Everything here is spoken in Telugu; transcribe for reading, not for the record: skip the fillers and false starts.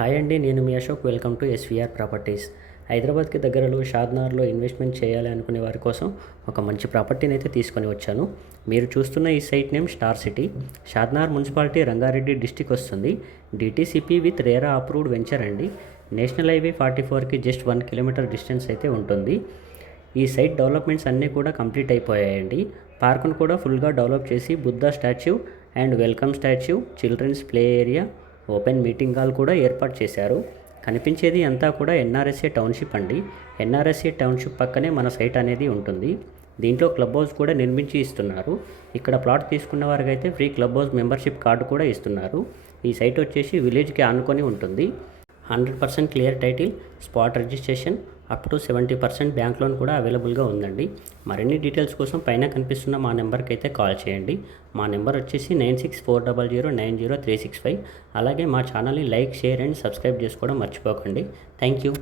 హాయ్ అండి, నేను మీ Ashok. Welcome to SVR properties. హైదరాబాద్కి దగ్గరలో షాద్నగర్లో ఇన్వెస్ట్మెంట్ చేయాలి అనుకునే వారి కోసం ఒక మంచి ప్రాపర్టీని అయితే తీసుకొని వచ్చాను. మీరు చూస్తున్న ఈ site name Star City. Shadnagar municipality Rangareddy district వస్తుంది. DTCP with RERA approved venture అండి. నేషనల్ హైవే 44కి జస్ట్ 1 కిలోమీటర్ డిస్టెన్స్ అయితే ఉంటుంది. ఈ సైట్ డెవలప్మెంట్స్ అన్నీ కూడా కంప్లీట్ అయిపోయాయండి. పార్కును కూడా ఫుల్గా డెవలప్ చేసి Buddha statue and welcome statue, children's play area, open meeting hall కూడా ఏర్పాటు చేశారు. కనిపించేది అంతా కూడా ఎన్ఆర్ఎస్ఏ టౌన్షిప్ అండి. ఎన్ఆర్ఎస్ఏ టౌన్షిప్ పక్కనే మన సైట్ అనేది ఉంటుంది. దీంట్లో క్లబ్ హౌస్ కూడా నిర్మించి ఇస్తున్నారు. ఇక్కడ ప్లాట్ తీసుకున్న వారికి అయితే free club house membership card కూడా ఇస్తున్నారు. ఈ సైట్ వచ్చేసి విలేజ్కి ఆనుకొని ఉంటుంది. 100% clear title, spot registration, up to 70% bank loan కూడా అవైలబుల్గా ఉందండి. మరిన్ని డీటెయిల్స్ కోసం పైన కనిపిస్తున్న మా నెంబర్కి అయితే కాల్ చేయండి. మా నెంబర్ వచ్చేసి 9640090365. అలాగే మా ఛానల్ని లైక్, షేర్ అండ్ సబ్స్క్రైబ్ చేసుకోవడం మర్చిపోకండి. Thank you.